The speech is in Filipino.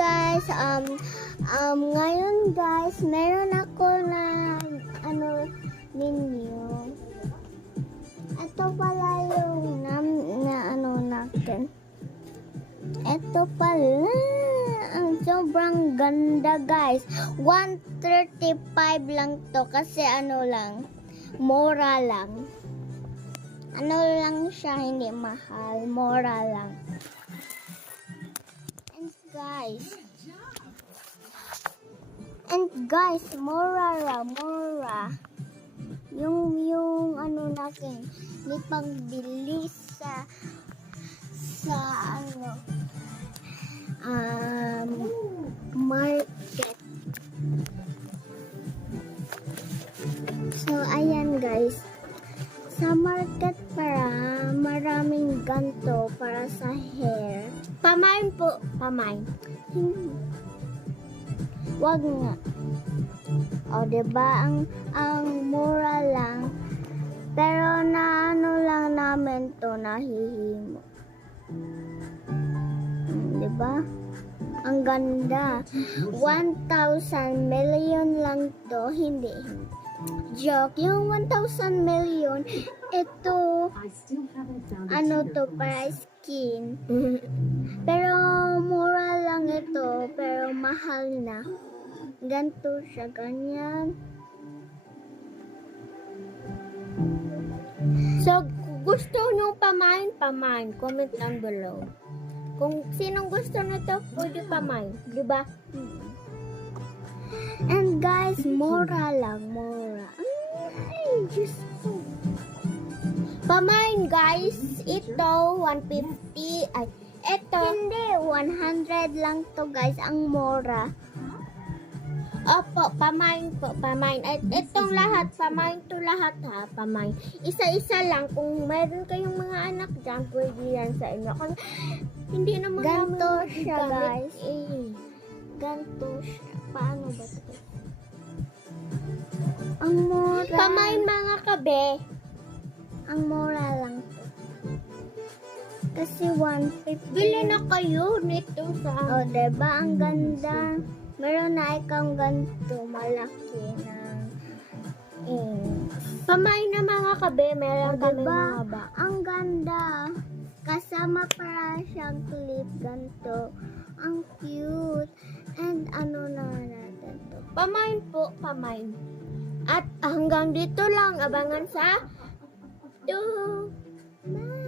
guys, ngayon guys, meron ako na ninyo. Ito pala yung natin. Ito pala, ang sobrang ganda guys. 135 lang to kasi lang, mura lang. Lang siya, hindi mahal, mura lang. And guys, mura. Yung natin, may pangbili sa market. So ayan guys, sa market para maraming ganto para sa hair. Pamain po, pamain. Wag nga. O, diba? Ang mura lang. Pero lang namin to, nahihimo. Diba? Ang ganda. 1,000 million lang to. Hindi. Joke. Yung 1,000 million, ito, to, para skin. Pero, mura lang ito. Pero, mahal na. Ganito siya, ganyan. So, kung gusto nyo pamain. Comment down below. Kung sinong gusto nito, pwede pamain. Diba? And guys, mura lang. Ay, Diyos ko. Pamain guys. Ito, 150. Ay, ito. Hindi, 100 lang to guys. Ang mura. Opo, pamain po, pamain. At itong lahat, pamain to lahat ha, pamain. Isa-isa lang. Kung mayroon kayong mga anak dyan, pwede yan sa inyo. Kung hindi naman ganito siya, guys. Ganito siya. Paano ba ito? Ang mura. Pamain mga kabe. Ang mura lang to. Kasi 150. Bili na kayo nito sa... O, diba? Ang ganda. Meron na ikang ganito, malaki na pamain na mga kabe, meron kami mga ba. Ang ganda. Kasama para siyang clip, ganito. Ang cute. And na natin to. Pamain po, pamain. At hanggang dito lang, abangan sa 2. Bye!